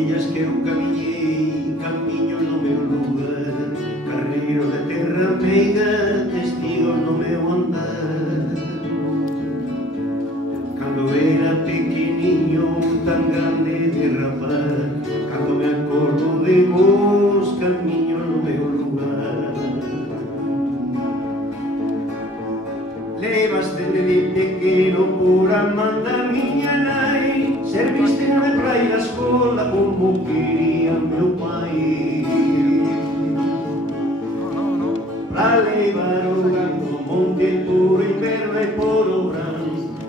Canellas que eu camiñei, camiño no meu lugar, carreiro de terra meiga, testigo no meu andar. Cando era pequeniño, tan grande de rapaz, cando me acordo de vos, camiño no meu lugar. Levaste-me de pequeno por a man da miña nai, serviste-me pra ir á escola como quería meu pai. Pra levar o gando ao monte por inverno e por o verán,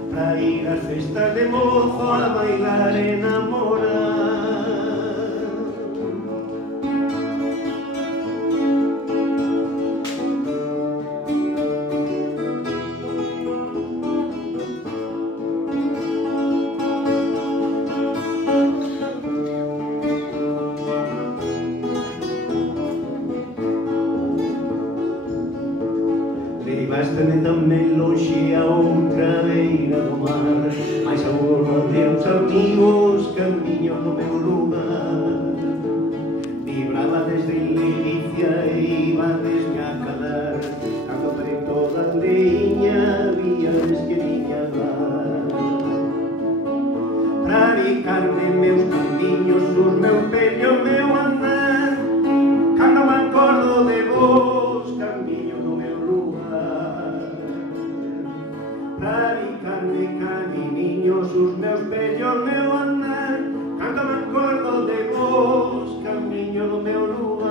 pra ir ás festas de mozo a bailar e namorar. Levaste-me tamén lonxe a outra beira do mar, mais a borba de uns amigos, camiño no meu lugar. Vibraba desde Lericia e iba desde a calar, cando preto da aldeiña víades que viña dar. Pra bicarme meus camiños, os meus pellos, meu andar, cando me acordo de vos, camiño no meu lugar. Pra bicarme caminiños, os meus pellos, meu andar, cando me acordo de vos, camiño no meu lugar.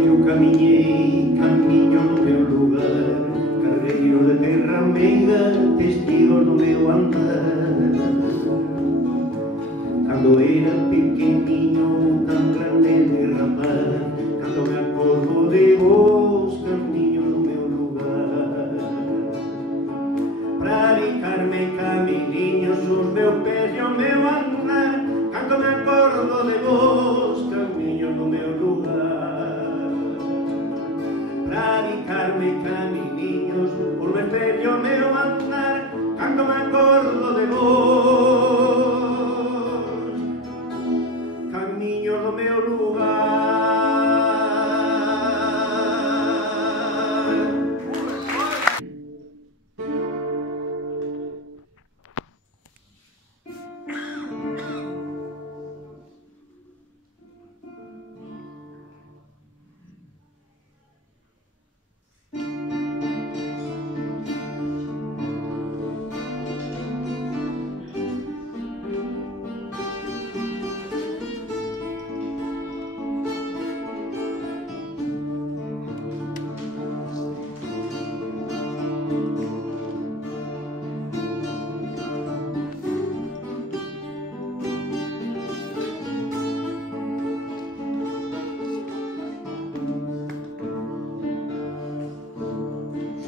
Eu camiñei, camiño no meu lugar, carreiro de terra meiga, testigo no meu andar. Cando era pequeniño, tan grande de rapaz, cando me acordo de vos, camiño no meu lugar. Pra bicarme caminiños, os meus pés e o meu andar, cando me acordo de vos, camiño no meu lugar. Pra bicarme caminiños, por me pello meu andar, cando me acordo de vos, camiño no meu lugar.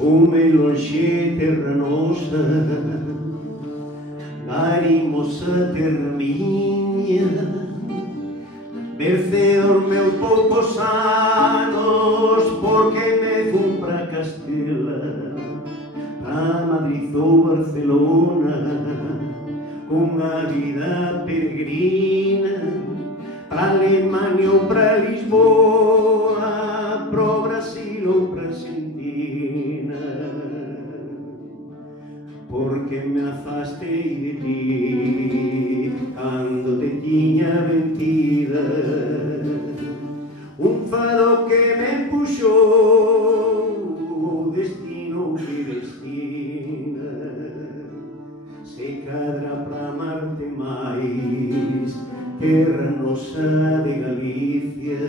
Fume lonxe terra nosa, garimosa terra miña, Berceor meus poucos anos, porque me fun pra Castela, pra Madrid ou Barcelona, cunha vida peregrina, pra Alemania ou pra Lisboa, pro Brasil ou pra Argentina. Porque me afastei de ti cando te tiña mentida, un fado que me puxou o destino que destina, se cadra pra amarte máis, terra nosa de Galicia.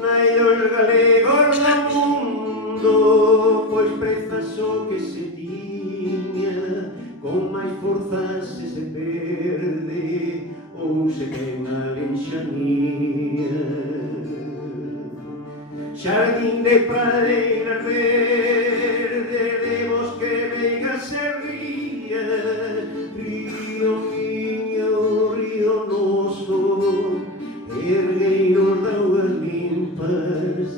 Nai dos galegos do mundo, pois prezas o que se tiña, con máis forzas se perde ou se quema en xanía. Xardín de pradeiras verdes, se ríe, río miño, río noso, ergueiros de augas limpas,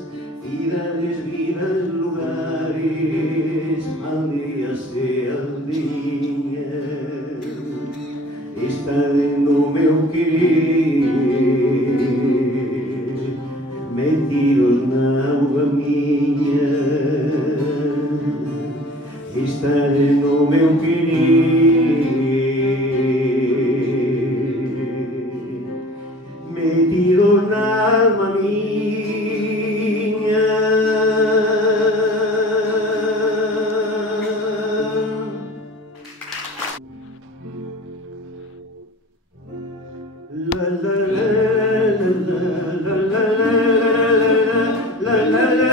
cidades, vidas, lugares, aldeas e aldeñas, está no meu querer, metidos na auga miña, está no meu querer, metidos na alma miña. La la la la la la la la la.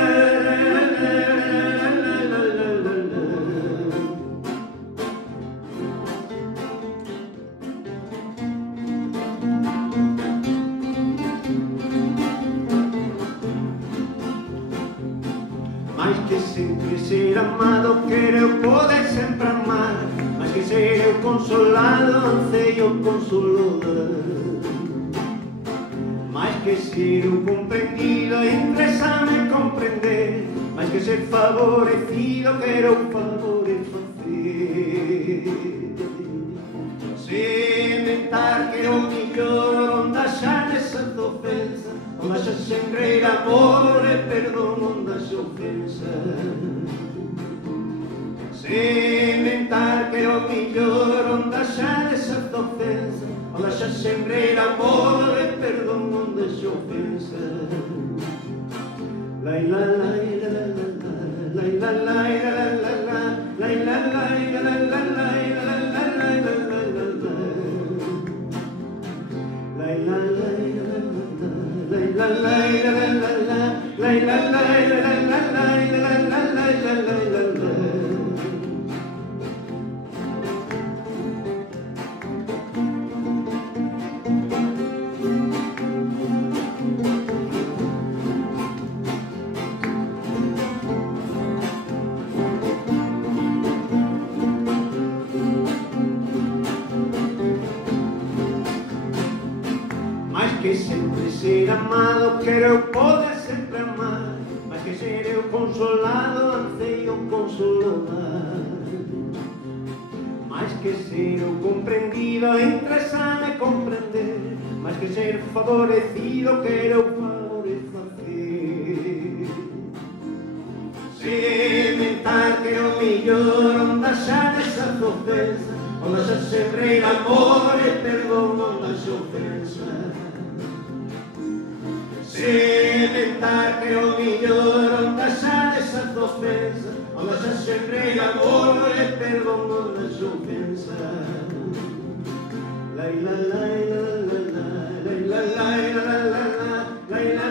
Mais que sempre ser amado, quero poder sempre amar, mais que ser eu consolado, anseio consolar. Mais que ser o comprendido, interesa-me comprender, mais que ser favorecido, quero favorecer. Sementar que o millor, onde xa nesas ofensas, onde xa sempre amor e perdón, onde xa ofensa. Sementar que o millor, onde xa nesas ofensas, onde xa sempre amor e perdón, onde xa ofensa. La la la la la la la la la la la la la Mais que sempre ser amado, quero poder sempre amar, mais que ser eu consolado, anseio consolar. Mais que ser eu comprendido, interesa-me comprender, mais que ser favorecido, quero favorecer. Sementar que o millor, onde xa nesas ofensas, onde xa sempre amor e perdón, onde xa ofensa. Sementar que o millor, onde xa nesas ofensas, onde xa sempre amor e perdón, onde xa ofensa. La la la la la la la la la la la la la.